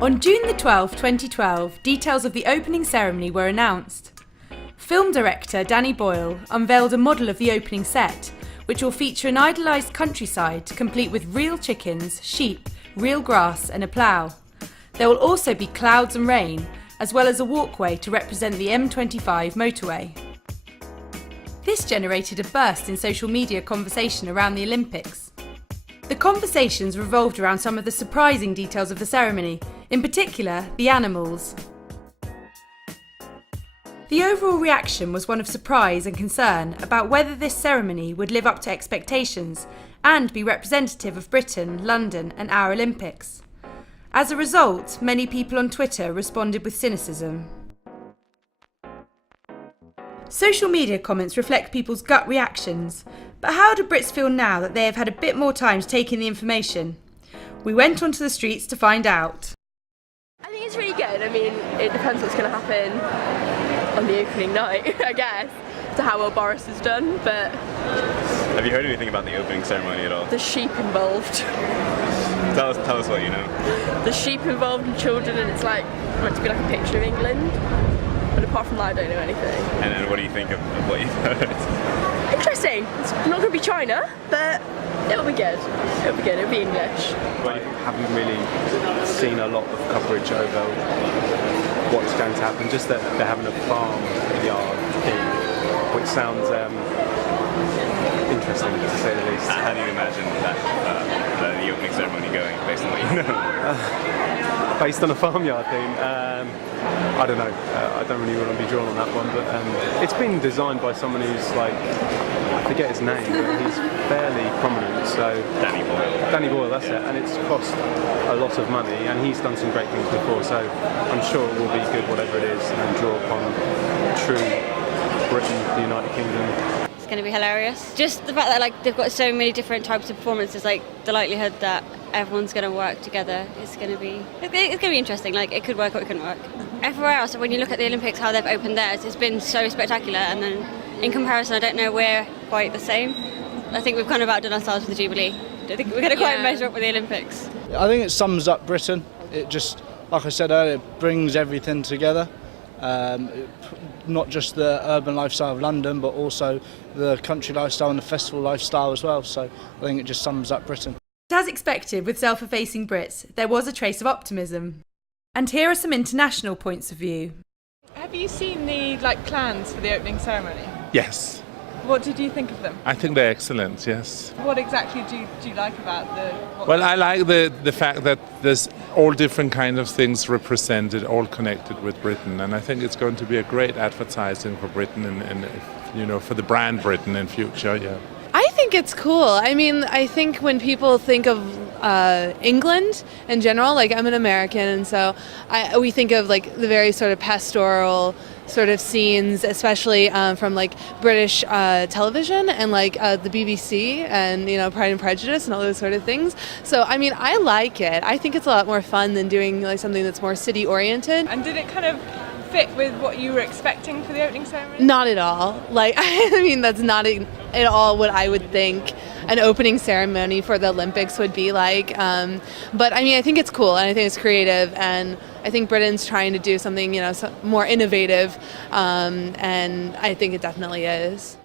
On June the 12th, 2012, details of the opening ceremony were announced. Film director Danny Boyle unveiled a model of the opening set, which will feature an idolised countryside complete with real chickens, sheep, real grass and a plough. There will also be clouds and rain, as well as a walkway to represent the M25 motorway. This generated a burst in social media conversation around the Olympics. The conversations revolved around some of the surprising details of the ceremony, in particular, the animals. The overall reaction was one of surprise and concern about whether this ceremony would live up to expectations and be representative of Britain, London and our Olympics. As a result, many people on Twitter responded with cynicism. Social media comments reflect people's gut reactions, but how do Brits feel now that they have had a bit more time to take in the information? We went onto the streets to find out. I think it's really good. I mean, it depends what's going to happen on the opening night, I guess, to how well Boris has done, but... Have you heard anything about the opening ceremony at all? The sheep involved. Tell us what you know. The sheep involved and children, and it's like, meant to be like a picture of England. But apart from that, I don't know anything. And what do you think of what you've heard? Interesting. It's not going to be China, but it'll be good. It'll be good. It'll be English. I haven't really seen a lot of coverage over what's going to happen. Just that they're having a farmyard theme, which sounds interesting to say the least. How do you imagine that the opening ceremony going, based on what you know? Based on a farmyard theme, I don't know. I don't really want to be drawn on that one, but it's been designed by someone who's like, I forget his name, but he's fairly prominent. So Danny Boyle, that's it. And it's cost a lot of money, and he's done some great things before. So I'm sure it will be good, whatever it is, and draw upon true Britain, the United Kingdom. It's going to be hilarious. Just the fact that they've got so many different types of performances, the likelihood that everyone's going to work together is going to be interesting. It could work or it couldn't work. Everywhere else, when you look at the Olympics, how they've opened theirs, it's been so spectacular, and then in comparison, I don't know we're quite the same. I think we've kind of outdone ourselves with the Jubilee. I don't think we're going to quite measure up with the Olympics. I think it sums up Britain. It just, like I said earlier, it brings everything together. Not just the urban lifestyle of London, but also the country lifestyle and the festival lifestyle as well. So I think it just sums up Britain. As expected with self-effacing Brits, there was a trace of optimism. And here are some international points of view. Have you seen the plans for the opening ceremony? Yes. What did you think of them? I think they're excellent, yes. What exactly do you like about Well, I like the fact that there's all different kinds of things represented, all connected with Britain, and I think it's going to be a great advertising for Britain and for the brand Britain in future, yeah. I think it's cool. I mean, I think when people think of England in general, I'm an American, and so we think of the very sort of pastoral sort of scenes, especially from British television and the BBC and Pride and Prejudice and all those sort of things. So I mean, I like it. I think it's a lot more fun than doing something that's more city oriented. And did it kind of fit with what you were expecting for the opening ceremony? Not at all. I mean, that's not at all what I would think an opening ceremony for the Olympics would be like. But I mean, I think it's cool, and I think it's creative, and I think Britain's trying to do something more innovative, and I think it definitely is.